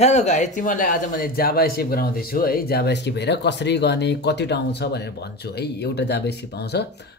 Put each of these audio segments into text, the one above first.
Hello guys, तिमीलाई आज मैले जाभा स्क्रिप्ट गराउँदै छु है। जाभा स्क्रिप्ट हेर कसरी गर्ने, कतिवटा आउँछ भनेर भन्छु है। एउटा जाभा स्क्रिप्ट आउँछ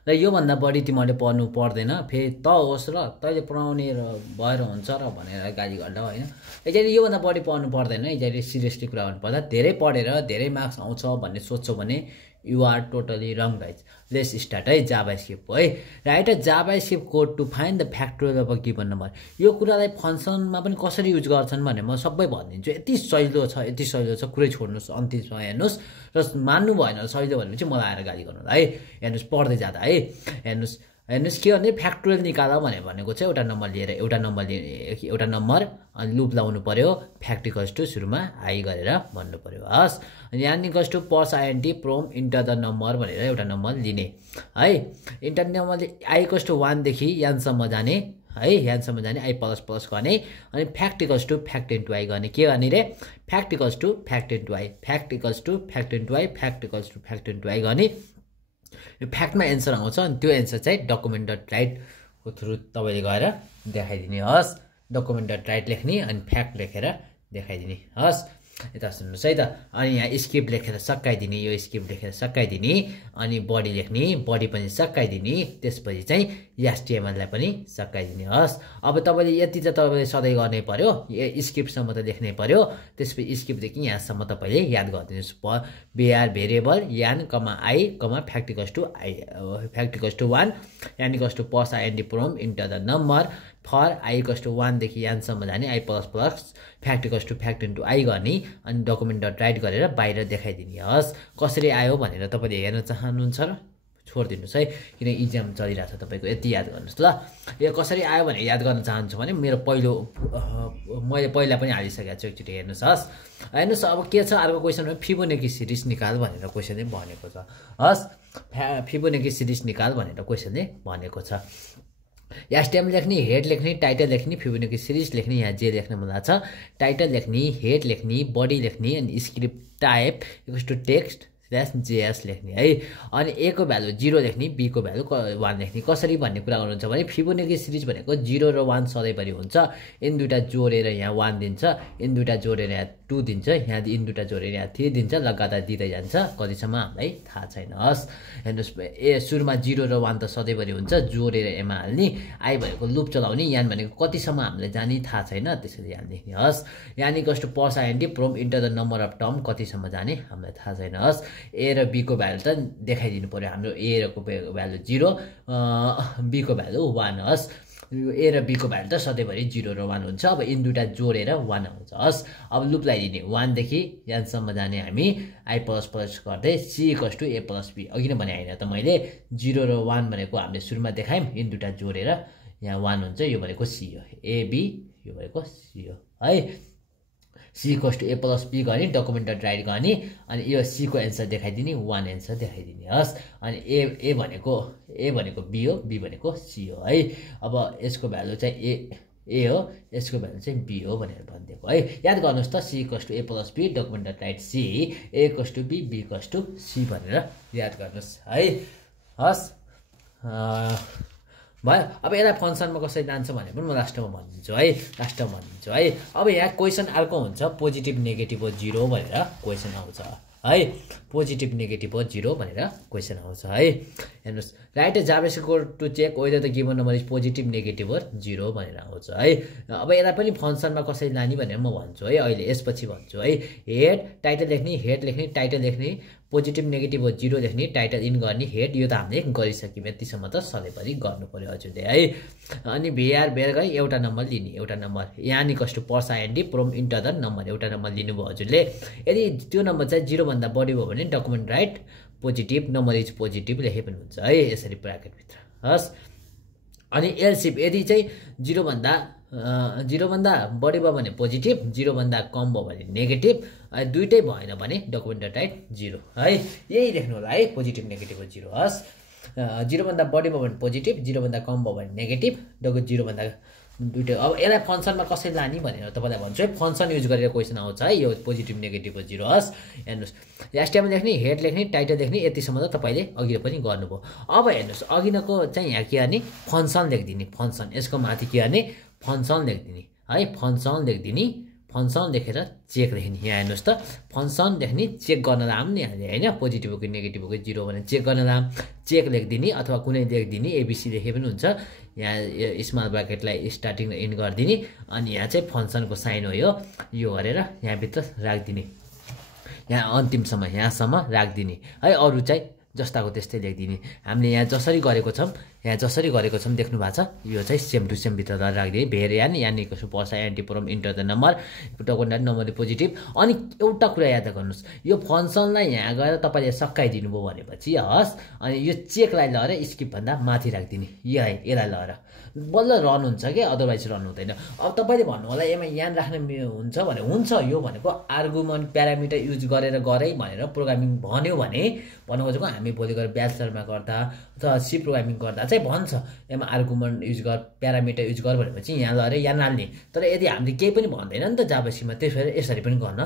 र यो भन्दा बढी तिमीले पढ्नु पर्दैन। फेरि त होस् र तैले पढाउने र भएर हुन्छ र भनेर गाली गर्दा हैन। यसरी यो भन्दा बढी पढ्नु पर्दैन। यसरी सिरियसली कुरा गर्नु पर्दा धेरै पढेर धेरै मार्क्स आउँछ भन्ने सोच्छौ भने you are totally wrong guys. Let's start है जाभा स्क्रिप्ट है। Write a JavaScript code to find the factorial of a given number. यो कुरालाई फंक्सनमा पनि कसरी युज गर्छन् भने म सबै भनिदिन्छु। यति सजिलो छ कुरै छोड्नुस् अन्तिममा हेर्नुस् र मान्नु भएन सजिलो भने चाहिँ मलाई आएर गाली गर्नु है। हेर्नुस् पढ्दै जाँदा है। हेर्नुस् के भने फ्याक्टोरियल निकाल भनेको चाहिँ एउटा नम्बर लिएर एउटा नम्बर अनि लुप लाउनु पर्यो। फ्याक्ट इक्वल्स टु सुरुमा आई गरेर भन्नु पर्यो। हस् यान इक्वल्स टु पस INT from enter the number भनेर एउटा नम्बर लिने है। इन्टर नम्बरले आई इक्वल्स टु 1 देखि यानसम्म जाने है। यानसम्म जाने आई प्लस प्लस गर्ने अनि fact equals to fact into I गर्ने। के गर्ने रे fact equals to fact into I, fact equals to fact into I, fact equals to fact into I गर्ने। यो फ्याक्टमा एन्सर आउँछ अनि त्यो एन्सर चाहिँ डकुमेन्ट डट राइटको थ्रु तपाईँले गएर देखाइदिने। हस् डकुमेन्ट डट राइट लेख्ने अनि फ्याक्ट लेखेर देखाइदिने। हस् यता सुन्नुहोस् है त। अनि यहाँ स्क्रिप्ट लेखेर सकाइदिने, यो स्क्रिप्ट लेखेर सकाइदिने अनि बडी लेख्ने, बडी पनि सकाइदिने। त्यसपछि चाहिँ एचटिएमएललाई पनि सकाइदिने। हस् अब तपाईँले यति चाहिँ तपाईँले सधैँ गर्नै पर्यो। स्क्रिप्टसम्म त लेख्नै पर्यो। त्यसपछि स्क्रिप्टदेखि यहाँसम्म तपाईँले याद गरिदिनुहोस्। Var variable n comma i comma fact equals to i, fact equals to 1 n equals to parseInt from enter the number for i equals to 1 देखि यानसम्म जाने i plus plus fact equals to fact into I गर्ने अनि document dot right गरेर बाहिर देखाइदिने। हस् कसरी आयो भनेर तपाईँले हेर्न चाहनुहुन्छ र छोडिदिनुहोस् है, किन इक्जाम चलिरहेको छ तपाईँको। यति याद गर्नुहोस् ल। यो कसरी आयो भनेर याद गर्न चाहन्छु भने मेरो मैले पहिला पनि हालिसकेको छु, एकचोटि हेर्नुहोस्। हस् हेर्नुहोस् अब के छ अर्को क्वेसन फिबोनाची सिरिज निकाल भनेर क्वेसनले भनेको छ। हस् फिबोनाची सिरिज निकाल भनेर क्वेसनले भनेको छ। एचटिएम लेख्ने, हेड लेख्ने, टाइटल लेख्ने, फिबोनाची सिरिज लेख्ने, यहाँ जे लेख्न मन लाग्छ टाइटल लेख्ने, हेड लेख्ने, बडी लेख्ने अनि script type equals to text JS लेख्ने है। अनि ए को भ्यालु 0 लेख्ने, बी को भ्यालु 1 लेख्ने। कसरी भन्ने कुरा गर्नुहुन्छ भने फिबोनाची सिरिज भनेको 0 र 1 सधैँभरि हुन्छ। इन दुईटा जोडेर यहाँ 1 दिन्छ, इन दुईटा जोडेर यहाँ 2 दिन्छ, यहाँ इन दुईटा जोडेर यहाँ 3 दिन्छ, लगातार दिँदै जान्छ। कतिसम्म हामीलाई थाहा छैन। हस् हेर्नुहोस् सुरुमा 0 र 1 त सधैँभरि हुन्छ, जोडेर एमा हाल्ने। आई भनेको लुप चलाउने, यान भनेको कतिसम्म हामीलाई जाने थाहा छैन, त्यसैले यहाँ लेख्ने। हस् यान equals to parseInt from enter the number of term कतिसम्म जाने हामीलाई थाहा छैन। हस् ए र बी को भ्यालु त देखाइदिनु पर्यो। हाम्रो ए को भ्यालु 0, बी को भ्यालु 1। हस् ए र बी को भ्यालु त सधैँभरि 0 र 1 हुन्छ। अब इन दुईटा जोडेर 1 आउँछ। हस् अब लुप लगाइदिने 1 देखि यानसम्म जाने हामी आई प्लस प्लस गर्दै C equals to A plus B. अघि नै भने होइन त मैले 0 र 1 भनेको हामीले सुरुमा देखायौँ, इन दुईटा जोडेर यहाँ 1 हुन्छ। यो भनेको सी हो, एबी यो भनेको सी हो है। C equals to A plus B गर्ने, डकुमेन्ट डट राइट गर्ने अनि यो सी को एन्सर देखाइदिने, 1 एन्सर देखाइदिने। हस् अनि ए भनेको बी हो, बी भनेको सी हो है। अब यसको भ्यालु चाहिँ ए हो, यसको भ्यालु चाहिँ बी हो भनेर भनिदिएको है। याद गर्नुहोस् त C equals to A plus B, document dot write C, A equals to B, B equals to C भनेर याद गर्नुहोस् है। हस् भयो। अब यसलाई फङ्सनमा कसरी जान्छ भने पनि म लास्टमा भनिदिन्छु है। अब यहाँ क्वेसन अर्को हुन्छ पोजिटिभ नेगेटिभ हो 0 भनेर क्वेसन आउँछ है। पोजिटिभ नेगेटिभ हो 0 भनेर क्वेसन आउँछ है। हेर्नुहोस् write JavaScript to check whether the given number is positive negative हो 0 भनेर आउँछ है। अब यसलाई पनि फङ्सनमा कसरी लाने भनेर म भन्छु है, अहिले यसपछि भन्छु है। हेड टाइटल लेख्ने, हेड लेख्ने, टाइटल लेख्ने, पोजिटिभ नेगेटिभ हो 0 लेख्ने, टाइटल इन गर्ने, हेड यो त हामीले गरिसक्यौँ। यतिसम्म त सधैँभरि गर्नु पर्यो हजुरले है। अनि भेआर गरी एउटा नम्बर लिने, एउटा नम्बर यान equals to parseInt from enter the number एउटा नम्बर लिनुभयो हजुरले। यदि त्यो नम्बर चाहिँ 0 भन्दा बढी भयो भने document right positive number is positive लेखे पनि हुन्छ है, यसरी ब्राकेटभित्र। हस् अनि एलसिफ यदि चाहिँ 0 भन्दा बढी भयो भने पोजिटिभ, 0 भन्दा कम भयो भने नेगेटिभ, दुइटै भएन भने डकुमेन्ट डट राइट 0 है। यही लेख्नु होला है, पोजिटिभ नेगेटिभ हो 0। हस् 0 भन्दा बढी भयो भने पोजिटिभ, 0 भन्दा कम भयो भने नेगेटिभ, 0 भन्दा दुइटै। अब यसलाई फङ्सनमा कसरी लाने भनेर तपाईँलाई भन्छु है। फङ्सन युज गरेर क्वेसन आउँछ है, यो पोजिटिभ नेगेटिभ हो 0। हस् हेर्नुहोस् एचटिएम लेख्ने, हेड लेख्ने, टाइटल लेख्ने, यतिसम्म त तपाईँले अघि पनि गर्नुभयो। अब हेर्नुहोस् अघिको चाहिँ यहाँ के गर्ने फङ्सन लेखिदिने, फङ्सन यसको माथि के गर्ने फङ्सन लेखिदिने है। फङ्सन लेखिदिने फङ्सन लेखेर चेक लेख्ने। यहाँ हेर्नुहोस् त फङ्सन लेख्ने चेक गर्न लाम नि हामीले होइन, पोजिटिभ हो कि नेगेटिभ हो कि 0 भने चेक गर्न लाम चेक लेखिदिने अथवा कुनै लेखिदिने एबिसी लेखे पनि हुन्छ। यहाँ स्मल ब्राकेटलाई स्टार्टिङ र एन्ड गरिदिने अनि यहाँ चाहिँ फङ्सनको साइन हो यो गरेर यहाँभित्र राखिदिने, यहाँ अन्तिमसम्म यहाँसम्म राखिदिने है। अरू चाहिँ जस्ताको त्यस्तै लेखिदिने। हामीले यहाँ जसरी गरेको छौँ देख्नु भएको छ, यो चाहिँ सेम टु सेम भित्र राखिदिने। भेर यान कसो पर्छ int prompt enter the number token number positive. अनि एउटा कुरा याद गर्नुहोस्, यो फङ्सनलाई यहाँ गएर तपाईँले सकाइदिनु भयो भनेपछि हस्, अनि यो चेकलाई लगेर स्किपभन्दा माथि राखिदिने। यसलाई लगेर बल्ल रन हुन्छ कि अदरवाइज रन हुँदैन। अब तपाईँले भन्नु होला यसमा यहाँ राख्ने हुन्छ भने हुन्छ, यो भनेको आर्गुमेन्ट प्यारामिटर युज गरेर गरे भनेर प्रोग्रामिङ भन्यो भने भन्नु खोजेको हामी भोलि गएर ब्याचलरमा गर्दा अथवा सी प्रोग्रामिङ गर्दा चाहिँ भन्छ यसमा आर्गुमेन्ट युज गर प्यारामिटर युज गर भनेपछि यहाँ लगेर यहाँ नाल्ने। तर यदि हामीले केही पनि भन्दैन नि त जाभास्क्रिप्टमा, त्यसो भएर यसरी पनि गर्न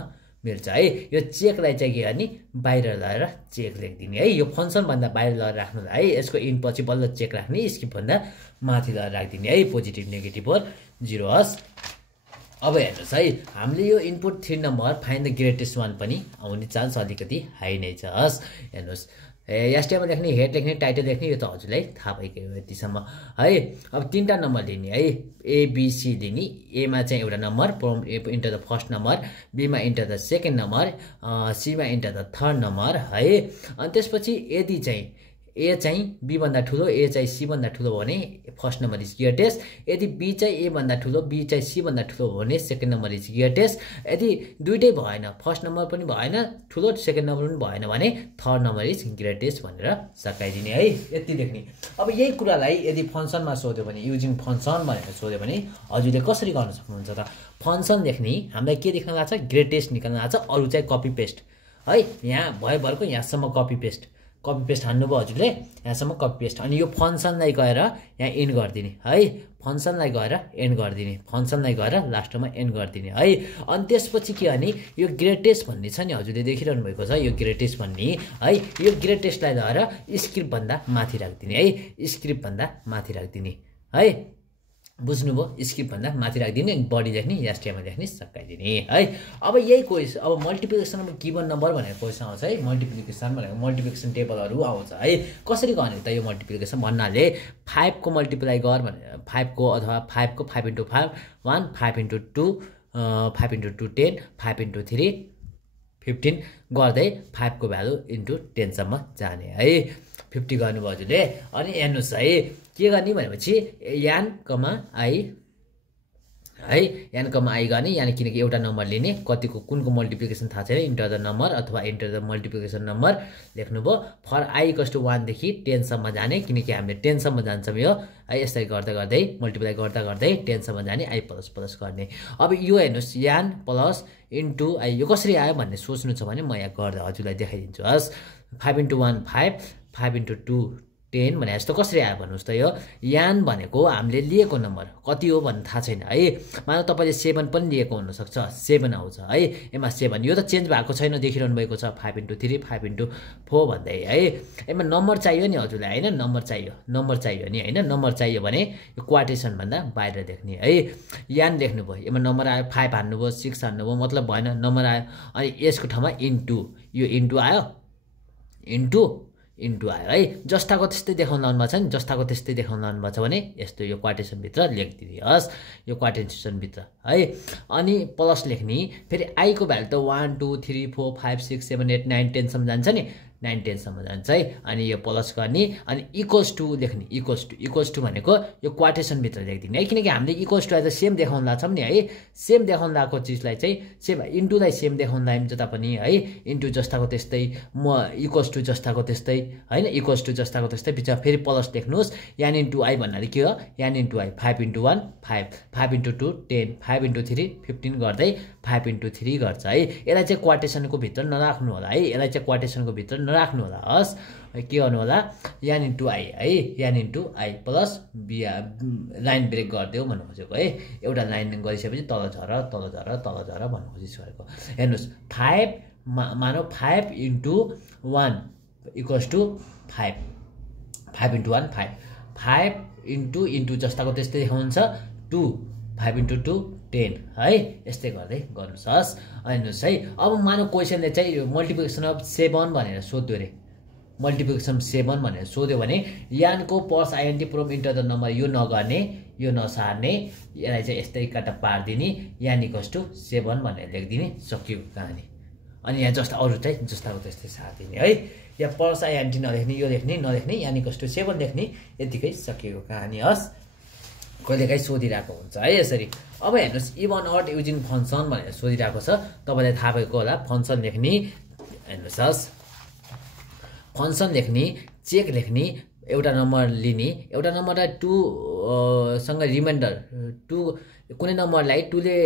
मिल्छ है। यो चेकलाई चाहिँ के गर्ने बाहिर लगाएर चेक लेखिदिने है। यो फङ्सनभन्दा बाहिर लगाएर राख्नुलाई है, यसको इन पछि बल्ल चेक राख्ने, स्किपभन्दा माथि लगाएर राखिदिने है। पोजिटिभ नेगेटिभ और 0 हस्। अब हेर्नुहोस् है, हामीले यो input 3 number find the greatest one पनि आउने चान्स अलिकति हाई नै छ हस्। हेर्नुहोस् एसटिएममा लेख्ने, हेड लेख्ने, टाइटल लेख्ने, यो त हजुरलाई थाहा भएकै हो यतिसम्म है। अब 3टा नम्बर लिने है, एबिसी लिने। एमा चाहिँ एउटा number enter the first number, बीमा इन्टर द सेकेन्ड नम्बर, सीमा इन्टर द थर्ड नम्बर है। अनि त्यसपछि यदि चाहिँ ए चाहिँ बी भन्दा ठुलो, ए चाहिँ सी भन्दा ठुलो हो भने फर्स्ट नम्बर इज ग्रेटेस्ट। यदि बी चाहिँ ए भन्दा ठुलो, बी चाहिँ सी भन्दा ठुलो हो भने सेकेन्ड नम्बर इज ग्रेटेस्ट। यदि दुइटै भएन, फर्स्ट नम्बर पनि भएन ठुलो, सेकेन्ड नम्बर पनि भएन भने थर्ड नम्बर इज ग्रेटेस्ट भनेर सकाइदिने है। यति लेख्ने। अब यही कुरालाई यदि फङ्सनमा सोध्यो भने, युजिङ फङ्सन भनेर सोध्यो भने हजुरले कसरी गर्न सक्नुहुन्छ त? फङ्सन लेख्ने, हामीलाई के देख्न लाग्छ? ग्रेटेस्ट निकाल्न लाग्छ। अरू चाहिँ कपी पेस्ट है, यहाँ भएभरको यहाँसम्म कपी पेस्ट हान्नुभयो हजुरले, यहाँसम्म कपी पेस्ट। अनि यो फङ्सनलाई गएर यहाँ एन्ड गरिदिने है, फङ्सनलाई गएर एन्ड गरिदिने, फङ्सनलाई गएर लास्टमा एन्ड गरिदिने है। अनि त्यसपछि के भने यो ग्रेटेस्ट भन्ने छ नि, हजुरले देखिरहनु भएको छ यो ग्रेटेस्ट भन्ने है। यो ग्रेटेस्टलाई लगेर स्क्रिप्टभन्दा माथि राखिदिने है, स्क्रिप्टभन्दा माथि राखिदिने है। बुझ्नुभयो? स्क्रिप्टभन्दा माथि राखिदिने, बडी लेख्ने, एसटिएममा लेख्ने, सकाइदिने है। अब यही क्वेसन, अब मल्टिप्लिकेसन गिभन नम्बर भनेर क्वेसन आउँछ है। मल्टिप्लिकेसन भनेको मल्टिप्लिकेसन टेबलहरू आउँछ है। कसरी गर्ने त यो मल्टिप्लिकेसन भन्नाले 5 को मल्टिप्लाई गर भनेर, 5 को अथवा 5 को 5 × 5 1, 5 × 2 5 × 2 10, 5 × 3 15 गर्दै 5 को भ्यालु इन्टु 10 सम्म जाने है। 50 गर्नुभयो हजुरले। अनि हेर्नुहोस् है के गर्ने भनेपछि यान कमा आई है, यान कमा आई गर्ने, यानी किनकि एउटा नम्बर लिने, कतिको कुनको मल्टिप्लिकेसन थाहा छैन, इन्टर द नम्बर अथवा इन्टर द मल्टिप्लिकेसन नम्बर लेख्नुभयो। फर आई = 1 देखि 10 सम्म जाने, किनकि हामीले 10 सम्म जान्छौँ यो है। यसरी गर्दा गर्दै मल्टिप्लाई गर्दा गर्दै 10 सम्म जाने, आई प्लस प्लस गर्ने। अब यो हेर्नुहोस् यान प्लस इन्टु आई, यो कसरी आयो भन्ने सोच्नु छ भने म यहाँ गर्दा हजुरलाई देखाइदिन्छु हस्। 5 × 1 5, 5 × 2 10 भने जस्तो कसरी आयो भन्नुहोस् त? यो यान भनेको हामीले लिएको नम्बर कति हो भन्ने थाहा छैन है। मानव तपाईँले 7 पनि लिएको हुनसक्छ, 7 आउँछ है। यसमा 7 यो त चेन्ज भएको छैन, देखिरहनु भएको छ 5 × 3 5 × 4 भन्दै है। यसमा नम्बर चाहियो नि हजुरलाई होइन, नम्बर चाहियो नि होइन। नम्बर चाहियो भने यो क्वाटेसनभन्दा बाहिर देख्ने है। यान लेख्नुभयो, यसमा नम्बर आयो 5 हान्नुभयो, 6 हान्नुभयो, मतलब भएन, नम्बर आयो। अनि यसको ठाउँमा इन्टु, यो इन्टु आयो, इन्टु आयो है। जस्ताको त्यस्तै देखाउन लाउनु भएको छ नि, जस्ताको त्यस्तै देखाउन लाउनु भएको छ भने यस्तो यो क्वाटेसनभित्र लेखिदिने हस्, यो क्वाटेसनभित्र है। अनि प्लस लेख्ने, फेरि आईको भ्यालु त 1 2 3 4 5 6 7 8 9 10 सम्म जान्छ नि, 9 10 सम्म जान्छ है। अनि यो प्लस गर्ने, अनि इक्वल्स टु लेख्ने, इक्वल्स टु भनेको यो क्वाटेसनभित्र लेखिदिने है। किनकि हामीले इक्वल्स टुलाई त सेम देखाउन लाग्छौँ नि है। सेम देखाउन लागेको चिजलाई चाहिँ सेम, इन्टुलाई सेम देखाउन लाग्यौँ जता पनि है। इन्टु जस्ताको त्यस्तै, म इक्वल्स टु जस्ताको त्यस्तै होइन, इक्वल्स टु जस्ताको त्यस्तै, बिचमा फेरि प्लस लेख्नुहोस्। यान इन्टु आई भन्नाले के हो? यान इन्टु आई 5 × 1 5, 5 × 2 10, 5 × 3 15 गर्दै 5 × 3 गर्छ है। यसलाई चाहिँ क्वाटेसनको भित्र नराख्नु होला है, यसलाई चाहिँ क्वाटेसनको भित्र नराख्नु होला हस्। के गर्नु होला? यान इन्टु आई है, n into I plus line break गरिदियो भन्नु खोजेको है। एउटा लाइन गरिसकेपछि तल झर तल झर तल झर भन्नु खोजिसकेको। हेर्नुहोस् 5 मानौ 5 × 1 = 5, 5 × 1 5, 5 इन्टु जस्ताको त्यस्तै देखाउँछ 2, 5 × 2 10 है यस्तै गर्दै गर्नुस् हस् हेर्नुस् है अब मानौ क्वेसनले चाहिँ मल्टिप्लिकेसन अफ 7 भनेर सोध्यो रे मल्टिप्लिकेसन 7 भनेर सोध्यो भने यानको parseInt prompt enter the number यो नगर्ने यो नसार्ने यसलाई चाहिँ यस्तै काटा पार्दिने यान इक्वल्स टु 7 भनेर लेखिदिने सकिएको कहानी अनि यहाँ जस्तो अरू चाहिँ जस्ताको त्यस्तै सार्दिने है यहाँ पर्स आइएनटी नलेख्ने यो लेख्ने नलेख्ने यान इक्वल्स टु 7 लेख्ने यतिकै सकिएको कहानी हस् कहिलेकाहीँ सोधिरहेको हुन्छ है यसरी अब हेर्नुहोस् इभन अड युजिङ फङ्सन भनेर सोधिरहेको छ तपाईँलाई थाहा भएको होला फङ्सन लेख्ने हेर्नुहोस् हस् फङ्सन लेख्ने चेक लेख्ने एउटा नम्बर लिने एउटा नम्बरलाई 2 सँग रिमाइन्डर 2 कुनै नम्बरलाई 2 ले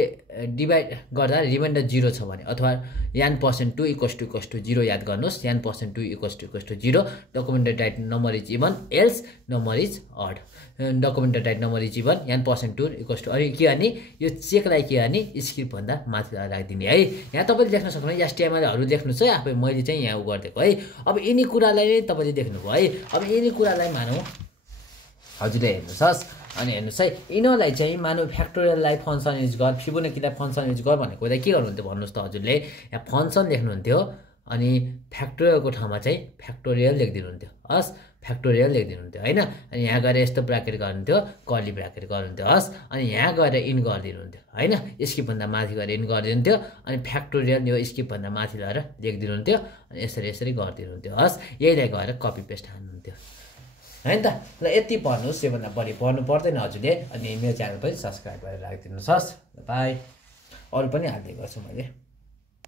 डिभाइड गर्दा रिमाइन्डर 0 छ भने अथवा यान पर्सेन्ट 2 इक्वल्स टु 0 याद गर्नुहोस् n percent 2 equals to 0 documented write number is even else number is odd documented write number is even n percent 2 equals to अनि के गर्ने यो चेकलाई के गर्ने स्क्रिप्टभन्दा माथि राखिदिने है यहाँ तपाईँले देख्न सक्नुहुन्छ एचटिएमएलहरू लेख्नु छ आफै मैले चाहिँ यहाँ गरिदिएको है अब यिनी कुरालाई नै तपाईँले देख्नुभयो है अब यिनी कुरालाई मानौँ हजुरले हेर्नुहोस् हस् अनि हेर्नुहोस् है यिनीहरूलाई चाहिँ मानव फ्याक्टोरियललाई फङ्सन युज गर फिबोनाकीलाई फङ्सन युज गर भनेको त के गर्नुहुन्थ्यो भन्नुहोस् त हजुरले यहाँ फङ्सन लेख्नुहुन्थ्यो अनि फ्याक्टोरियलको ठाउँमा चाहिँ फ्याक्टोरियल लेखिदिनुहुन्थ्यो हस् फ्याक्टोरियल लेखिदिनुहुन्थ्यो होइन अनि यहाँ गएर यस्तो ब्राकेट गर्नुहुन्थ्यो कर्ली ब्राकेट गर्नुहुन्थ्यो हस् अनि यहाँ गएर इन गरिदिनुहुन्थ्यो होइन स्किपभन्दा माथि गएर इन गरिदिनुहुन्थ्यो अनि फ्याक्टोरियल यो स्किपभन्दा माथि लगेर लेखिदिनुहुन्थ्यो अनि यसरी गरिदिनुहुन्थ्यो हस् यहीलाई गएर कपी पेस्ट हान्नुहुन्थ्यो होइन त ल यति पढ्नुहोस् योभन्दा बढी पढ्नु पर्दैन हजुरले अनि मेरो च्यानल पनि सब्सक्राइब गरेर राखिदिनुहोस् हस् बाई अरू पनि हाल्दै गर्छु मैले